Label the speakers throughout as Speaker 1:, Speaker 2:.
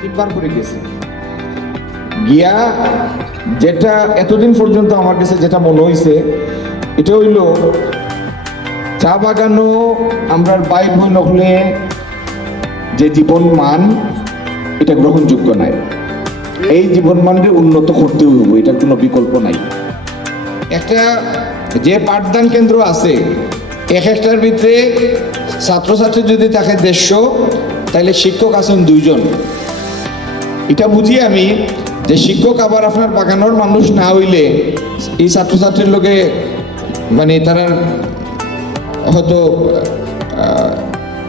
Speaker 1: তিনবার করে গেছি। গিয়া যেটা এতদিন পর্যন্ত আমার কাছে যেটা মনে হয়েছে এটা হইল, চা বাগানও আমরা বাইক হই নহলে যে জীবন মান এটা গ্রহণযোগ্য নাই। এই জীবন মানকে উন্নত করতে হইব, এটার কোনো বিকল্প নাই। একটা যে পাঠদান কেন্দ্র আছে, এক একটার ভিতরে ছাত্রছাত্রী যদি থাকে দেড়শো, তাহলে শিক্ষক আছেন দুইজন। এটা বুঝি আমি যে শিক্ষক আবার আপনার বাগানোর মানুষ না হইলে এই ছাত্রছাত্রীর লোকে মানে তারা হয়তো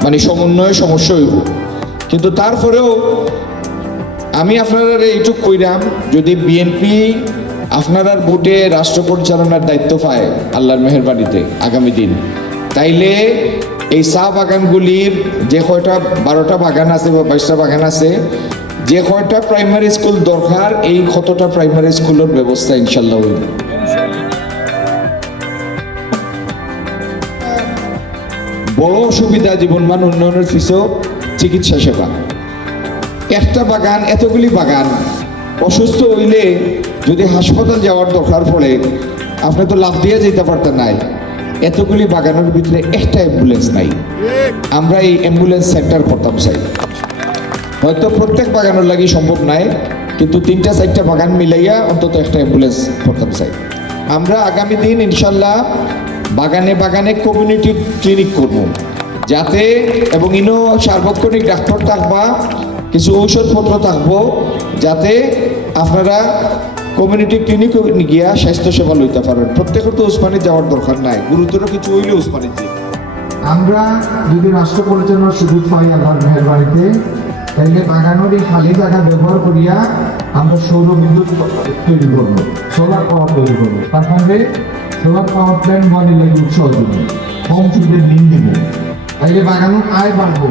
Speaker 1: মানে সমন্বয়ে সমস্যা হইব। কিন্তু তারপরেও আমি আপনারা এইটুক কইরাম, যদি বিএনপি আপনারার ভোটে রাষ্ট্র পরিচালনার দায়িত্ব পায় আল্লাহর মেহরবানিতে আগামী দিন, তাইলে এই চা বাগানগুলির যে কয়টা, বারোটা বাগান আছে বা বাইশটা বাগান আছে যে কয়টা প্রাইমারি স্কুল দরকার, এই কতটা প্রাইমারি স্কুলের ব্যবস্থা ইনশাল্লাহ হইব। বড় অসুবিধা জীবনমান উন্নয়নের পিছেও চিকিৎসা সেবা। একটা বাগান, এতগুলি বাগান, অসুস্থ হইলে যদি হাসপাতাল যাওয়ার দরকার পড়ে, আপনি তো লাভ দিয়ে যেতে পারতেন নাই। এতগুলি বাগানের ভিতরে একটা অ্যাম্বুলেন্স নাই। আমরা এই অ্যাম্বুলেন্স সেন্টার করতাম চাই হয়তো প্রত্যেক বাগানের লাগি সম্ভব নাই, কিন্তু তিনটা চারটা বাগান মিলাইয়া অন্তত একটা অ্যাম্বুলেন্স করতাম চাই। আমরা আগামী দিন ইনশাল্লাহ বাগানে বাগানে কমিউনিটি ক্লিনিক করব, যাতে এবং ইনো সার্বক্ষণিক ডাক্তার থাকবা, কিছু ঔষধপত্র থাকব, যাতে আপনারা কমিউনিটি ক্লিনিক গিয়া স্বাস্থ্য সেবা লইতে পারেন। প্রত্যেকের তো উসমানি যাওয়ার দরকার নাই, গুরুতর কিছু হইলে উসমানি
Speaker 2: আমরা যদি রাষ্ট্র পরিচালনার সুযোগ পাই আল্লাহর তাইলে বাগানোর এই খালি জায়গা ব্যবহার করিয়া আমরা সৌর বিদ্যুৎ তৈরি করব সোলার পাওয়ার তৈরি করব। তার সঙ্গে সোলার পাওয়ার প্ল্যান্ট বানিয়ে উৎসাহ দেবো কম সুদের ঋণ দিব। তাইলে বাগানোর আয় বাড়বো।